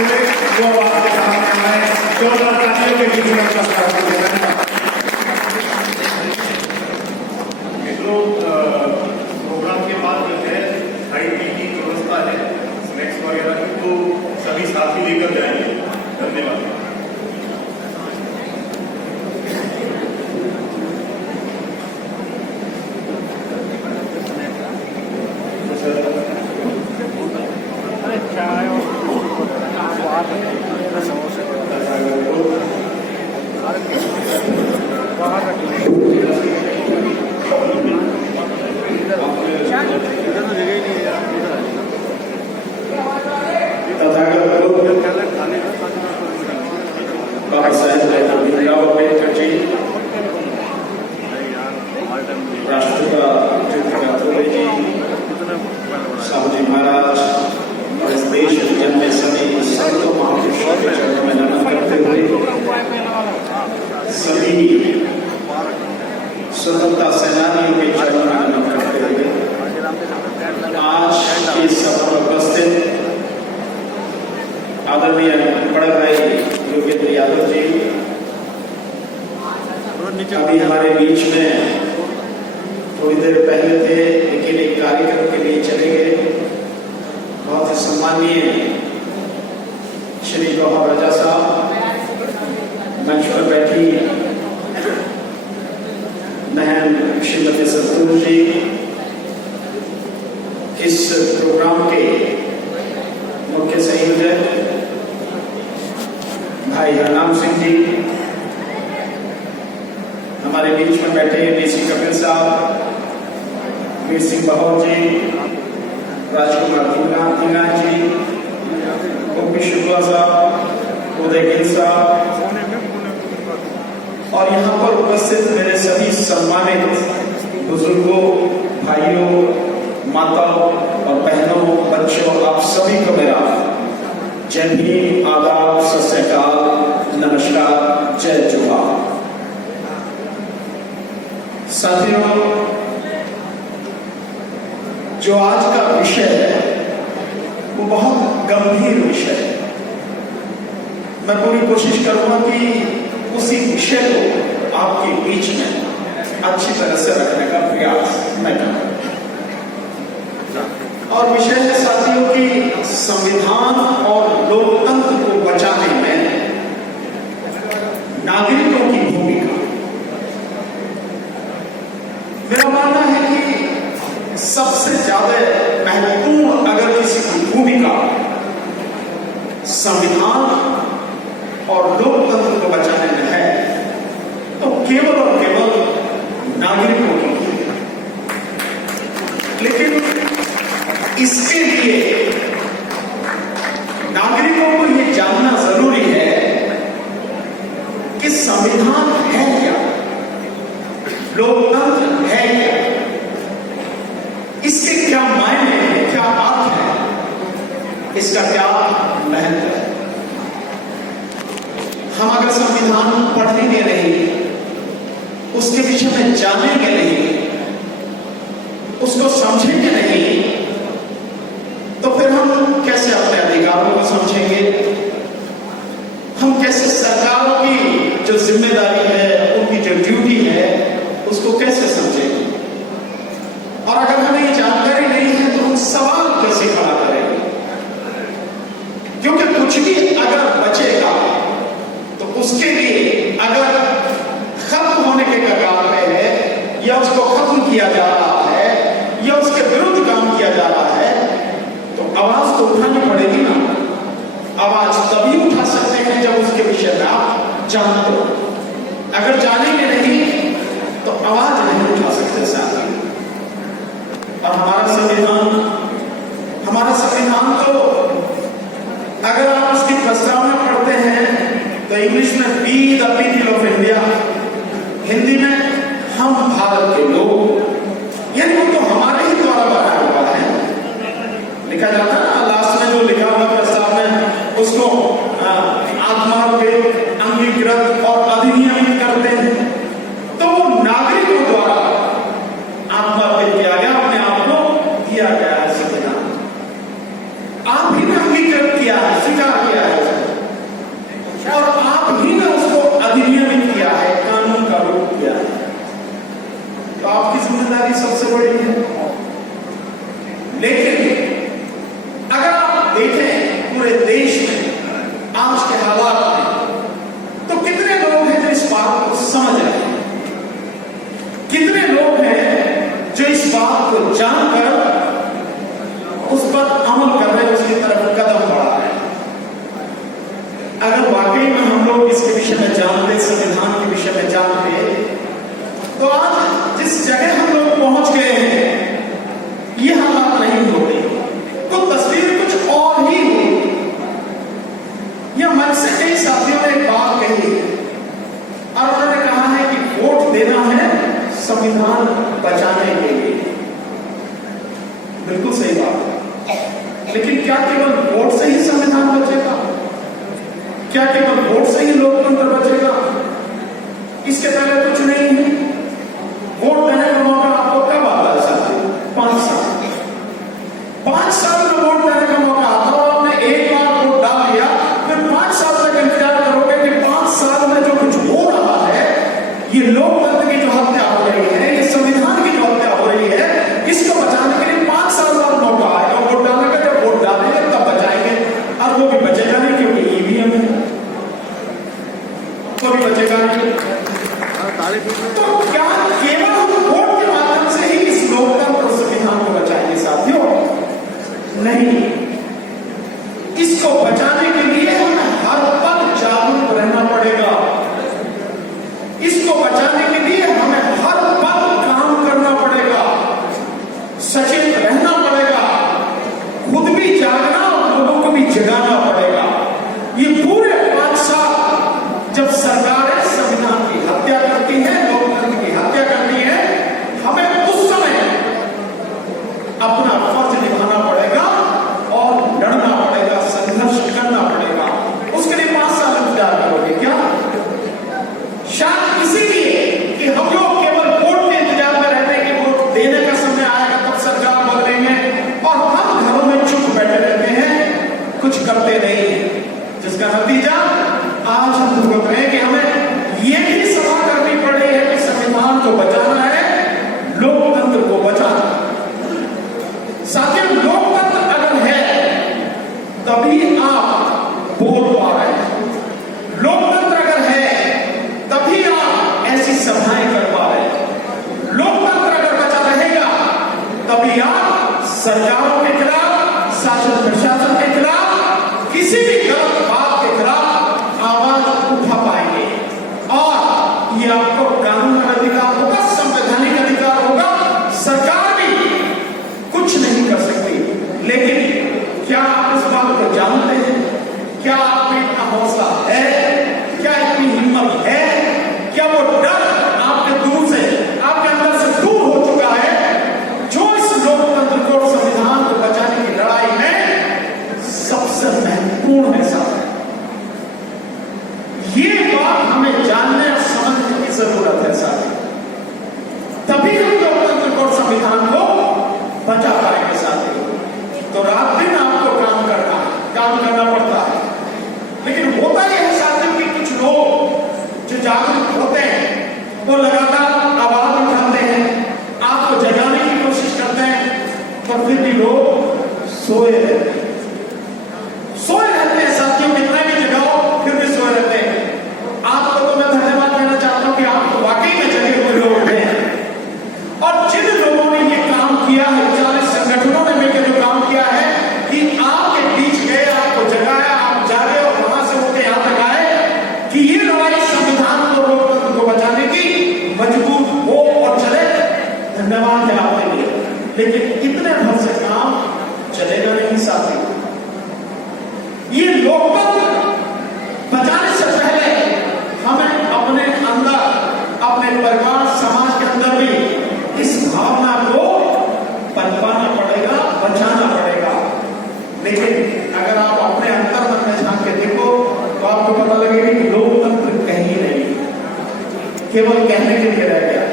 हुए वो अब आपके सामने आए। जोरदार तालियों के बीच में अपना स्वागत करते हैं। प्रोग्राम के बाद जो है खाई पी की व्यवस्था है, स्नैक्स वगैरह की, तो सभी साथी लेकर जाएंगे। धन्यवाद। स्वतंत्रता सेनानियों के चरणों में नमन करते हुए आज के सभा में उपस्थित आदरणीय बड़े भाई योगेंद्र यादव जी अभी हमारे बीच में थोड़ी देर पहले थे, लेकिन एक कार्यक्रम के लिए चले गए। बहुत ही सम्मानीय श्री गौहर राजा साहब, मंच पर बैठी बहन श्रीमती संतोष जी, इस प्रोग्राम के मुख्य संयोजक भाई हरनाम सिंह जी, हमारे बीच में बैठे डीसी कपिल साहब, वीर सिंह बहौर जी, राजकुमार धींगा जी, ओपी शुक्ला साहब, उदय गिल साहब और यहाँ पर उपस्थित मेरे सभी सम्मानित बुजुर्गों, भाइयों, माताओं और बहनों, बच्चों, आप सभी को मेरा जय भीम, आदाब, सत श्री अकाल, नमस्कार, जय जोहार। साथियों, जो आज का विषय है वो बहुत गंभीर विषय है। मैं पूरी कोशिश करूंगा कि उसी विषय को आपके बीच में अच्छी तरह से रखने का प्रयास मैं करूं। और विषय है साथियों की संविधान और लोकतंत्र को बचाने में नागरिकों की भूमिका। मेरा मानना है कि सबसे ज्यादा महत्वपूर्ण अगर किसी की भूमिका संविधान और लोकतंत्र को बचाने में है तो केवल और केवल नागरिकों की। लेकिन इसके लिए नागरिकों को यह जानना जरूरी है कि संविधान है क्या, लोकतंत्र है क्या, इसके क्या मायने हैं, क्या अर्थ है, इसका क्या महत्व है। हम अगर संविधान पढ़ेंगे नहीं, उसके विषय में जानेंगे नहीं, उसको समझेंगे नहीं, तो फिर हम कैसे अपने अधिकारों को समझेंगे, हम कैसे सरकारों की जो जिम्मेदारी है, उनकी जो ड्यूटी है, उसको कैसे समझेंगे। और अगर हमें ये जानकारी नहीं है तो हम सवाल कैसे खड़ा करेंगे, क्योंकि कुछ भी अगर बचेगा तो उसके लिए अगर खत्म होने के कगार पे है या उसको खत्म किया जा रहा है या उसके विरुद्ध काम किया जा रहा है तो आवाज तो उठानी पड़ेगी ना। आवाज तभी उठा सकते हैं जब उसके विषय में आप जानते हो। अगर जानेंगे नहीं तो आवाज नहीं उठा सकते साथी। और हमारा संविधान तो अगर आप उसकी प्रस्तावना पढ़ते हैं तो इंग्लिश में we the people of India, Hindi में हम भारत के लोग, यानी वो तो हमारे ही द्वारा बनाया हुआ है। लिखा जाता है ना, लास्ट में जो लिखा हुआ प्रस्ताव में उसको आत्मा के अंगीकृत और अधिनियमित करते हैं, तो वो नागरिकों द्वारा आत्मार्पित किया गया, अपने आप को दिया गया है संविधान। आप ही ने अंगीकृत किया है, स्वीकार किया है भारतीय संविधान के विषय में जानते हैं, तो आज जिस जगह हम लोग पहुंच गए हैं, ये हालात नहीं होते, तो तस्वीर कुछ और ही होती। यह मन से कई साथियों ने एक बात कही और उन्होंने कहा है कि वोट देना है संविधान बचाने के लिए। बिल्कुल सही बात है, लेकिन क्या केवल वोट से ही संविधान बचेगा? क्या केवल वोट से ही लोकतंत्र बचेगा? इसके पहले कुछ नहीं है। वोट देने का मौका आपको कब आता है साथियों? 5 साल। 5 साल में वोट देने का मौका आता है और आपने एक बार वोट डाल दिया, फिर 5 साल तक इंतजार करोगे कि 5 साल में जो कुछ हो रहा है, ये लोकतंत्र की जो हत्या हो रही है, ये संविधान की जो हत्या हो रही है, इसको बचाने के लिए 5 साल बाद मौका आएगा वोट डालने का। जब वोट डालेंगे तब बचाएंगे, और वो भी बचेगा नहीं क्योंकि ईवीएम है, वो भी बचेगा नहीं। तो क्या केवल हम वोट के माध्यम से ही इस लोकतंत्र और संविधान को बचाएंगे साथियों? नहीं, इसको बचाने के लिए हमें हर पल जागरूक रहना पड़ेगा। इसको बचाने के लिए हमें हर पल काम करना पड़ेगा, सचेत रहना पड़ेगा, खुद भी जागना और लोगों को भी जगाना पड़ेगा। ये पूरे 5 साल जब सरकारें संविधान की हत्या करती है, लोकतंत्र की हत्या करती है, हमें उस समय अपना फर्ज निभाना पड़ेगा और लड़ना पड़ेगा, संघर्ष करना पड़ेगा। उसके लिए 5 साल इंतजार करोगे क्या? शायद इसीलिए कि हम लोग केवल वोट के इंतजार में रहते हैं कि वोट देने का समय आएगा तब सरकार बदलेंगे, और हम घरों में चुप बैठे रहते हैं, कुछ करते नहीं है, जिसका नतीजा आज हम भुगत रहे हैं कि हमें ये भी सभा करनी पड़ी है कि संविधान को बचाना है, लोकतंत्र को बचाना। साथियों, लोकतंत्र अगर है तभी आप बोल पा रहे हैं, लोकतंत्र अगर है तभी आप ऐसी सभाएं कर पा रहे हैं, लोकतंत्र अगर बचा रहेगा तभी आप सरकारों के खिलाफ, शासन प्रशासन के खिलाफ, किसी भी गलत बात के खिलाफ आवाज उठा पाएंगे, और ये आपको कानून का अधिकार होगा, संवैधानिक अधिकार होगा। सरकार भी कुछ नहीं कर सकती, लेकिन क्या आप इस बात को जानते हैं? क्या आप में इतना हौसला है? क्या इतनी हिम्मत है? क्या वो डर आपके दूर से, आपके अंदर से दूर हो चुका है, जो इस लोकतंत्र को, संविधान को बचाने की लड़ाई में सबसे महत्वपूर्ण है साहब? ये बात हमें जानने और समझने की जरूरत है साहब, तभी हम लोकतंत्र को और संविधान को बचा पाएंगे साथियों। तो रात दिन आपको काम करना पड़ता है, लेकिन होता यह है साथियों कि कुछ लोग जो जागरूक होते हैं वो लगातार आवाज उठाते हैं, आपको जगाने की कोशिश करते हैं, पर फिर भी लोग सोए रहते हैं साथियों। कितना भी जगाओ फिर भी सोए रहते हैं। आपको तो मैं धन्यवाद देना चाहता हूं कि आप तो वाकई में जगे हुए लोग हैं, और जिन लोगों ने ये काम किया है, 40 संगठनों ने मिलकर जो काम किया है कि आपके बीच गए, आपको जगाया, आप जागे और वहां से उठके यहां तक आए कि ये लड़ाई संविधान को, लोकतंत्र को बचाने की मजबूत हो और चले, धन्यवाद है आपके लिए। लेकिन इतने भर से काम चलेगा नहीं साथी। ये लोकतंत्र बचाने से पहले हमें अपने अंदर, अपने परिवार, समाज के अंदर भी इस भावना को पनपाना पड़ेगा, बचाना पड़ेगा। लेकिन अगर आप अपने अंतर मन में झांक के देखो तो आपको पता लगेगा कि लोकतंत्र कहीं नहीं, केवल कहने के लिए रह गया।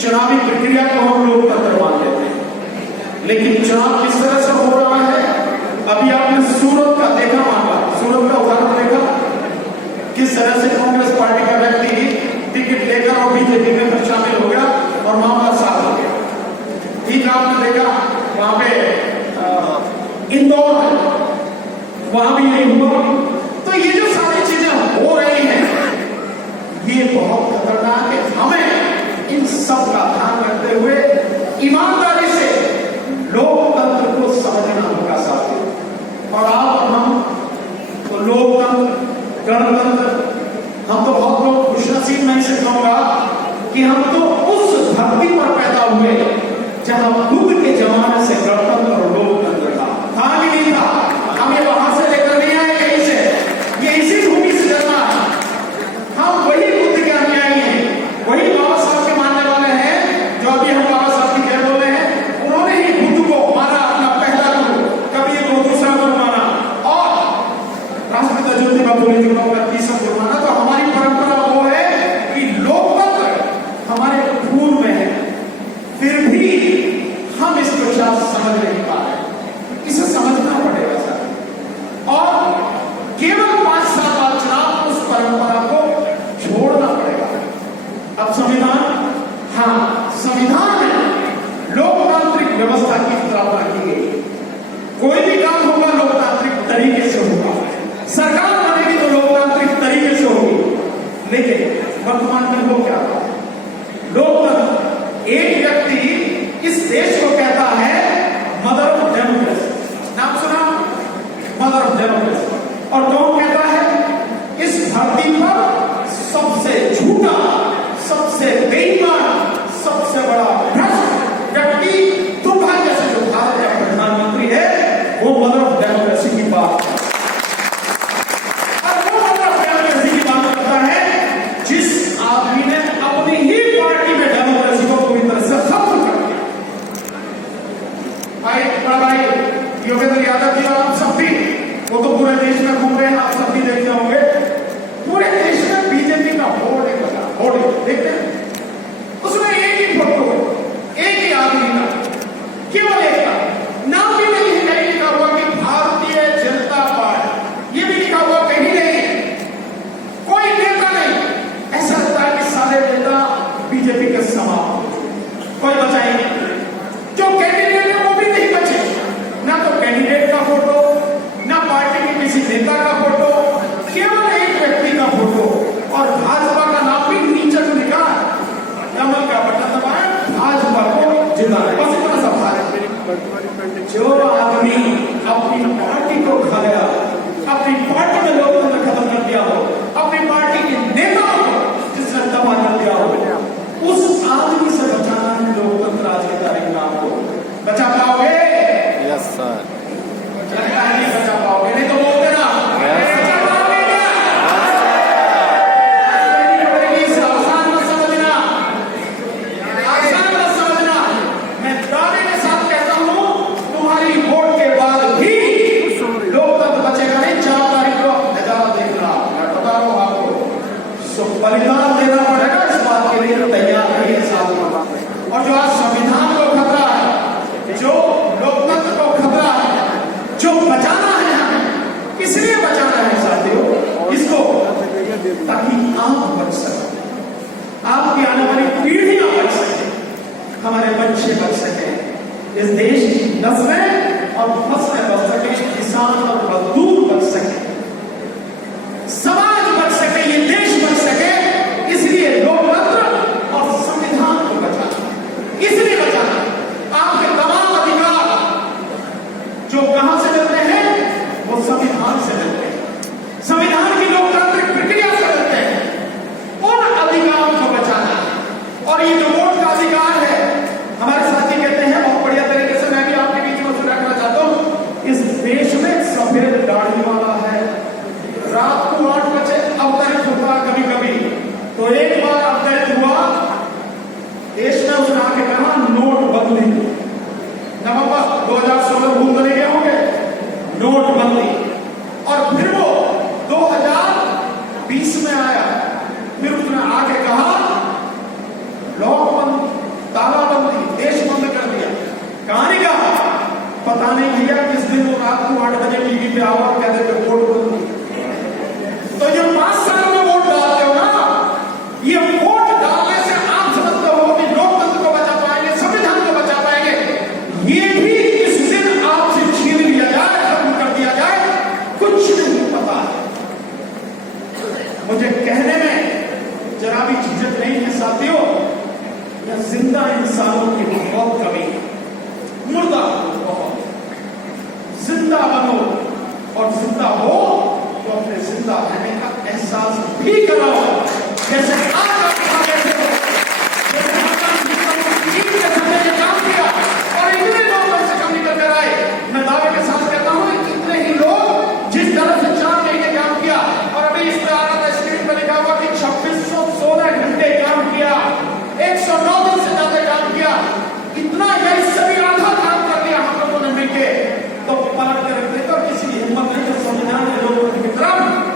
चुनावी प्रक्रिया को हम लोकतंत्र मान लेते हैं, लेकिन चुनाव किस तरह से हो रहा है? अभी आपने सूरत का देखा, मामला सूरत का उदाहरण देखा, किस तरह से कांग्रेस पार्टी का व्यक्ति टिकट लेकर और बीजेपी में फिर शामिल हो गया और मामला साफ हो गया। ठीक आपने देखा वहां पे इंदौर में, वहां भी यही हुआ। तो ये जो सारी चीजें हो रही हैं, ये बहुत खतरनाक है। हमें इन सब का ध्यान रखते हुए ईमानदारी से लोकतंत्र को समझना होगा साथियों। और आप हम तो लोकतंत्र, गणतंत्र, हम तो बहुत लोग उसने ज्योतिबा फुले जी को अपना तीसरा माना। तो हमारी परंपरा वो है कि लोकतंत्र हमारे खून में है, फिर भी हम इसको शायद समझ नहीं पा रहे। इसे समझना पड़ेगा सर, और केवल 5 साल बाद चुनाव उस परंपरा को छोड़ना पड़ेगा। अब संविधान, हाँ संविधान में लोकतांत्रिक व्यवस्था की स्थापना की गई। कोई भी काम होगा लोकतांत्रिक तरीके से होगा, सरकार बनेगी तो लोकतांत्रिक तरीके से होगी। लेकिन वर्तमान में हो क्या रहा है? लोकतंत्र, एक व्यक्ति इस देश को कहता है मदर ऑफ डेमोक्रेसी। नाम सुना? Mother of democracy. और कौन कहता है इस धरती पर सबसे झूठा, सबसे बेईमान, सबसे बड़ा भ्रष्ट व्यक्ति दुर्भाग्य से जो भारत का प्रधानमंत्री है वो मदर ऑफ डेमोक्रेसी की बात, और वो मदर ऑफ डेमोक्रेसी की बात करता है जिस आदमी ने अपनी ही पार्टी में डेमोक्रेसी को पूरी तरह से खत्म कर दिया। भाई बड़ा भाई योगेंद्र यादव जी और आप सब भी, वो तो पूरे देश में घूम रहे हैं, आप सब भी देखते होंगे। पूरे देश में बीजेपी का होर्डिंग लगा, होर्डिंग देखते हैं, उसमें एक ही फोटो, एक ही आदमी का, केवल एक का नाम भी नहीं है, कहीं लिखा हुआ कि भारतीय जनता पार्टी, ये भी लिखा हुआ कहीं नहीं, कोई नेता नहीं। ऐसा लगता है कि सारे नेता बीजेपी के समाप्त, कोई बचा ही नहीं। जो कैंडिडेट है वो भी नहीं बचे, ना तो कैंडिडेट का फोटो, ना पार्टी के किसी नेता का फोटो, केवल एक व्यक्ति का फोटो, और भाजपा का नाम भी नीचे को लिखा, कमल का बटन दबाए भाजपा को जिताए, बस इतना सा भारत। जो आदमी अपनी पार्टी को खा गया, अपनी पार्टी में लोकतंत्र खत्म कर दिया हो, अपनी पार्टी के नेताओं को जिसने दबा कर दिया हो, उस आदमी से बचाना है लोकतंत्र। आज की तारीख में आपको बचा पाओगे? Yes sir. नहीं बचा पाओगे, नहीं तो बोलते ना बचा पाओगे क्या? आसान मत समझना, आसान मत समझना। मैं दावे के साथ कहता हूं तुम्हारी वोट के बाद भी लोकतंत्र बचेगा नहीं। 4 तारीख को नजारा देखना, मैं बता रहा हूं आपको। सो बलिदान देना पड़ेगा, इस बात के लिए तैयार रहिए साथ में। और जो आज संविधान को खतरा है, जो लोकतंत्र को खतरा है, जो बचाना है हमें, इसलिए बचाना है साथियों इसको, ताकि आप बच सकें, आपकी आने वाली पीढ़ियां बच सके, हमारे बच्चे बच सके, इस देश की नस्लें और फसलें बच सके, किसान और मजदूर बच सके, समाज बच सके, ये देश बच सके। इसलिए लोकतंत्र और संविधान को बचाना, इसलिए बचाना। आपके तमाम अधिकार जो कहां से मिलते हैं, वो संविधान से मिलते हैं, संविधान की लोकतांत्रिक प्रक्रिया से मिलते हैं। उन अधिकारों को बचाना, और ये जो वोट का अधिकार है, हमारे साथी कहते हैं बहुत बढ़िया तरीके से, मैं भी आपके बीच में रखना चाहता हूं। इस देश में सफेद दाढ़ी वाला है, रात को 8 बजे अवतरित होता कभी कभी, तो एक बार अवतरित हुआ देश में, उसने आके कहा नोटबंदी। नवंबर 2016 भूल कर गए होंगे, नोटबंदी। और फिर वो 2020 में आया, फिर उसने आके कहा लॉकबंदी, तालाबंदी, देश बंद कर दिया। कहानी का पता नहीं भैया किस दिन वो रात को 8 बजे टीवी पे आवा कहते थे वोट बंदी। तो ये 5 साल में वोट डालते हो ना, ये वोट डालने से आप समझते हो कि लोकतंत्र को बचा पाएंगे, संविधान को बचा पाएंगे। ये भी इस दिन आपसे छीन लिया जाए, खत्म कर दिया जाए, कुछ नहीं पता। मुझे कहने में जरा भी झिझक नहीं है साथियों, यह जिंदा इंसानों की बहुत कमी है, मुर्दा बहुत। जिंदा बनो, और जिंदा हो तो अपने जिंदा रहने का एहसास भी कराओ, जैसे आज आप खा रहे थे, जैसे काम किया और इतने लोग से कम निकल कर आए। मैं दावे के साथ कहता हूं इतने ही लोग जिस तरह से 4 महीने काम किया, और अभी इस तरह आ रहा था स्क्रीन पर लिखा हुआ कि 2616 घंटे काम किया, 109 दिन से ज्यादा काम किया, इतना यही सभी आधा काम कर लिया हम लोगों ने मिलकर। तो पलट कर देखो, किसी की हिम्मत नहीं, तो संविधान के लोगों की तरफ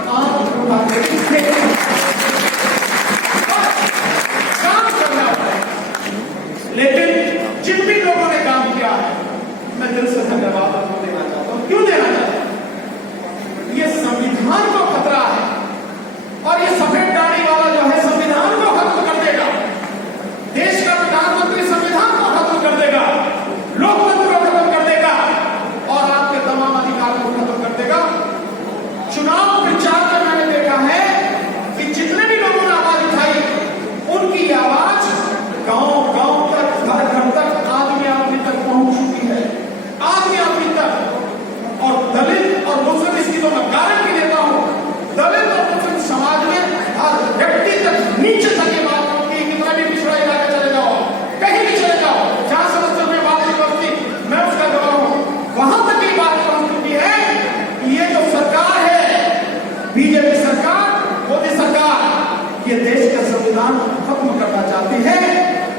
संविधान खत्म करना चाहती है,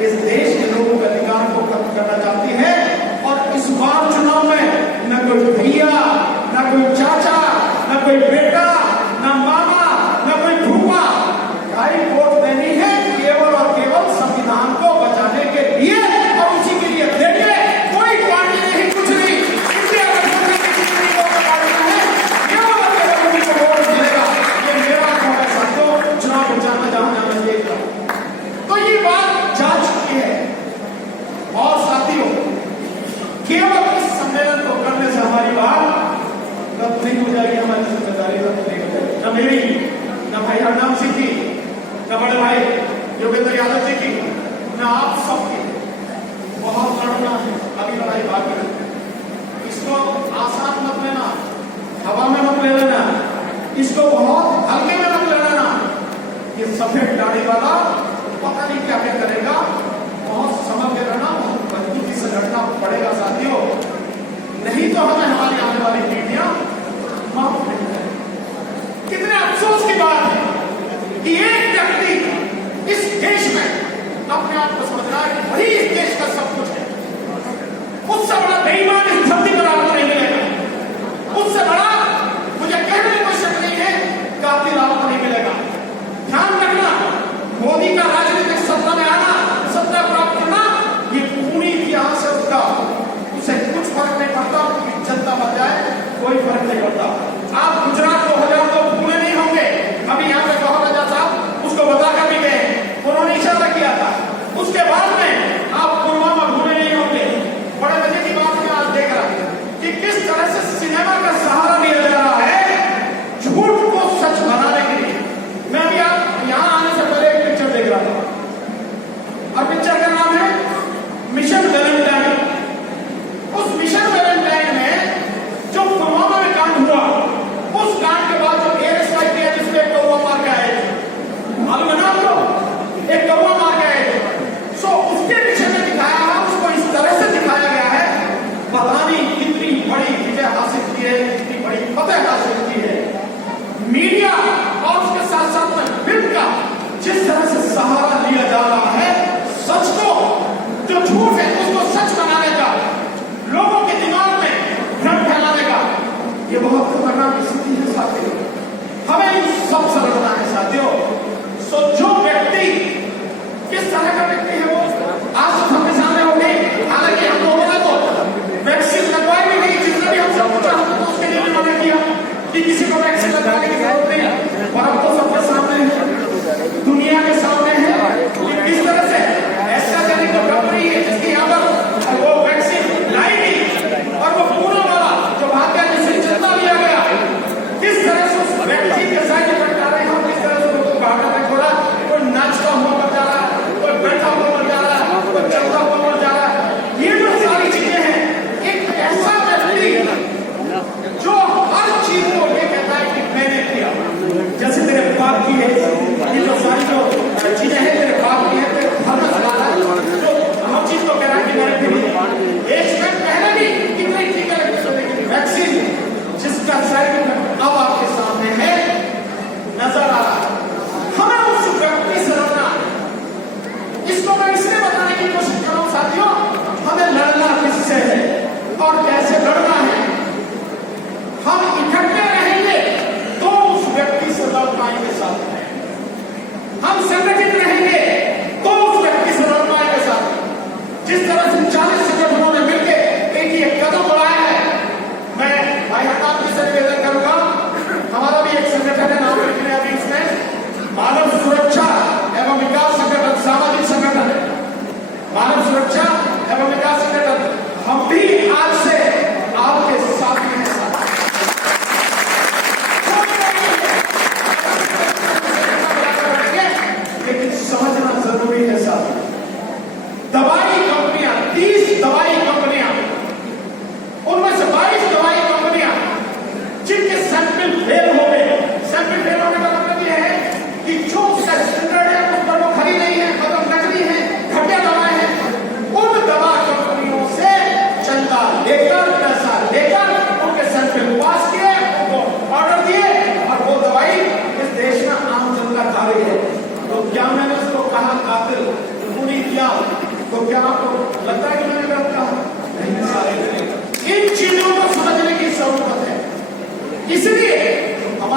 इस देश के लोगों के अधिकार को खत्म करना चाहती है। और इस बार चुनाव में न कोई भैया, न कोई चाचा, न कोई बेटा, न मामा, न कोई फूफा, भाई वोट देनी है केवल और केवल संविधान को बचाने के लिए और उसी के लिए देनी है। कोई पार्टी नहीं, कुछ नहीं, इंडिया गठबंधन की किसी को पार्टी है, केवल और केवल उन्हीं को वोट मिलेगा। ये मेरा है साथियों, चुनाव बचाना जहां जाना चाहिए। तो ये बात जा चुकी है। और साथियों, केवल इस सम्मेलन को करने से हमारी बात खत्म नहीं हो जाएगी।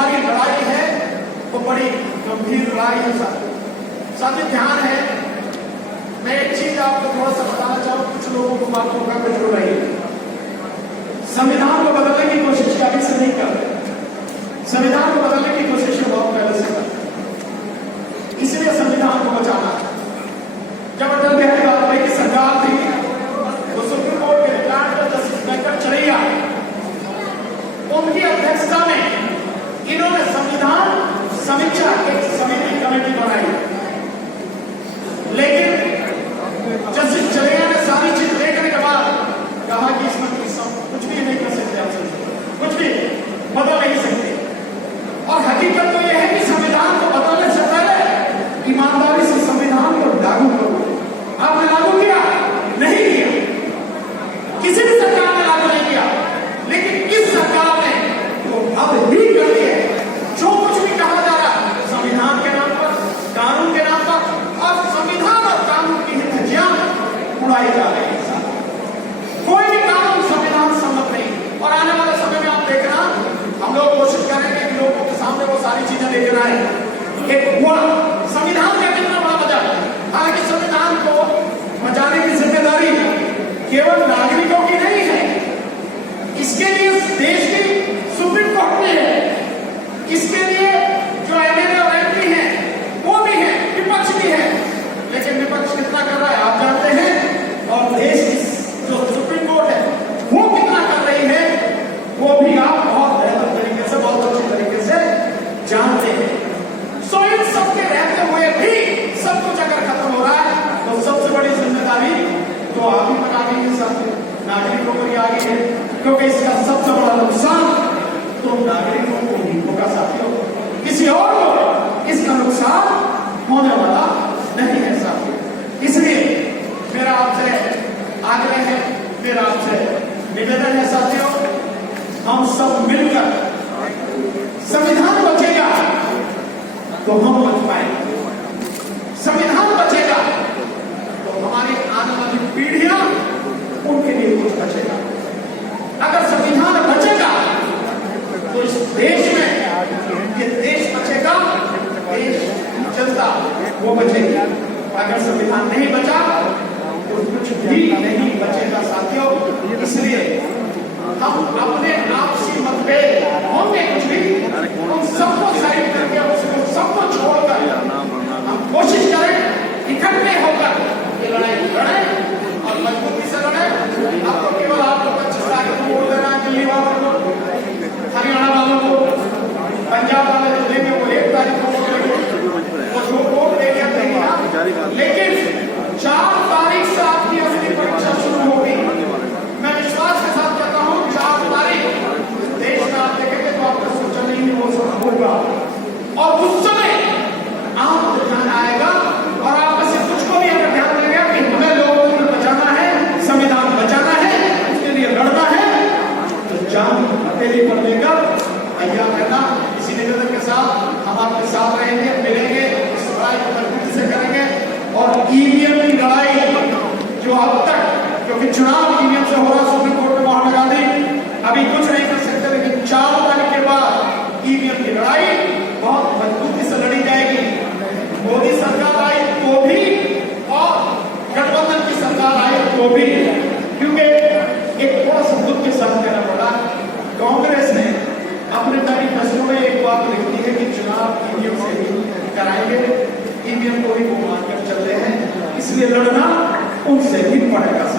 हमारी लड़ाई है वो बड़ी गंभीर लड़ाई है साथी ध्यान है। मैं एक चीज आपको थोड़ा सा बताना चाहूँ, कुछ लोगों को बात होगा कुछ हो रही है। संविधान को बदलने की कोशिश अभी से नहीं कर रहे, संविधान को बदलने की कोशिश बहुत पहले से कर, इसलिए संविधान को बचाना। जब अटल बिहारी वाजपेयी की सरकार थी तो सुप्रीम कोर्ट के रिटायर्ड जस्टिस वेंकटचरैया उनकी अध्यक्षता में इन्होंने संविधान समीक्षा एक समिति कमेटी बनाई, लेकिन जस्टिस चरैया ने सारी चीज देखने के बाद कहा कि इसमें कुछ भी नहीं कर सकते, आप कुछ भी बदल नहीं सकते। और हकीकत तो यह है कि संविधान को बदलने से पहले ईमानदारी से संविधान को लागू करो। आपने लागू किया? नहीं किया, किसी भी सरकार ने लागू नहीं किया, लेकिन इस सरकार ने तो अब ही कर दिया। जो कुछ भी कहा जा रहा है संविधान के नाम पर, कानून के नाम पर, और संविधान और कानून की धज्जियां उड़ाई जा रही है। कोई भी कानून संविधान सम्मत नहीं। और आने वाले समय में आप देखना, हम लोग कोशिश करेंगे कि लोगों के सामने वो सारी चीजें लेकर आए। एक हुआ संविधान का कितना बड़ा मजाक, हालांकि संविधान को बचाने की जिम्मेदारी केवल नागरिकों की नहीं है, इसके लिए देश की सुप्रीम कोर्ट में है, इसके लिए जो एमएलए और एमपी हैं वो भी है, विपक्ष भी है। लेकिन विपक्ष कितना कर रहा है आप जानते हैं, और देश की जो सुप्रीम कोर्ट है वो कितना कर रही है वो भी आप बहुत बेहतर तरीके से, बहुत अच्छे तरीके से जानते हैं। सो इन सबके रहते हुए भी सब कुछ अगर खत्म हो रहा है तो सबसे बड़ी जिम्मेदारी तो आप ही पर आ गई है, सब नागरिकों को ही आ गई है, क्योंकि इसका सबसे बड़ा नुकसान तो नागरिकों को ही होगा साथियों, किसी और को इसका नुकसान होने वाला नहीं है साथियों। इसलिए मेरा आपसे आग्रह है, मेरा आपसे निवेदन है साथियों, हम सब मिलकर संविधान बचेगा तो हम बच पाएंगे, संविधान बचेगा तो हमारी आने वाली पीढ़ियां उनके लिए कुछ बचेगा। अगर संविधान बचेगा तो इस देश में ये देश बचेगा, देश जनता वो बचेगी। अगर संविधान नहीं बचा तो कुछ भी नहीं बचेगा साथियों। इसलिए हम अपने आपसी मतभेद होंगे कुछ भी, उन सबको साइड करके, उसको सबको छोड़कर हम कोशिश करें इकट्ठे होकर ये लड़ाई लड़ें और मजबूती से लड़ें। आपको केवल आप लोग अच्छे से आगे वोट देना है, दिल्ली वालों को, हरियाणा वालों को, पंजाब वाले जो देंगे वो 1 तारीख को वोट देंगे, वो जो वोट देंगे देंगे, लेकिन 4 तारीख से आपकी असली परीक्षा शुरू होगी। मैं विश्वास के साथ कहता हूँ 4 तारीख देश में आप देखेंगे तो आपका सोचा नहीं वो सब होगा, और उस समय आपको ध्यान आएगा और आप में से कुछ को भी अगर ध्यान देगा कि हमें लोगों को बचाना है, संविधान बचाना है, उसके लिए लड़ना है, तो जान हथेली पर लेकर तैयार करना। इसी निवेदन के साथ हम आपके साथ रहेंगे, मिलेंगे, इस लड़ाई को मजबूती से करेंगे। और ईवीएम की लड़ाई जो अब तक, क्योंकि चुनाव ईवीएम से हो रहा, सुप्रीम कोर्ट में मोहर लगा दी, अभी कुछ नहीं कर सकते, लेकिन 4 तारीख के बाद ईवीएम की लड़ाई बहुत मजबूती से लड़ी जाएगी। मोदी सरकार आई तो भी और गठबंधन की सरकार आई तो भी, क्योंकि एक थोड़ा सा दुख के साथ कहना पड़ा, कांग्रेस ने अपने मैनिफेस्टो में एक बात लिखी है कि चुनाव ईवीएम से ही कराएंगे, ईवीएम को ही वो मानकर चल रहे हैं, इसलिए लड़ना उनसे भी पड़ेगा।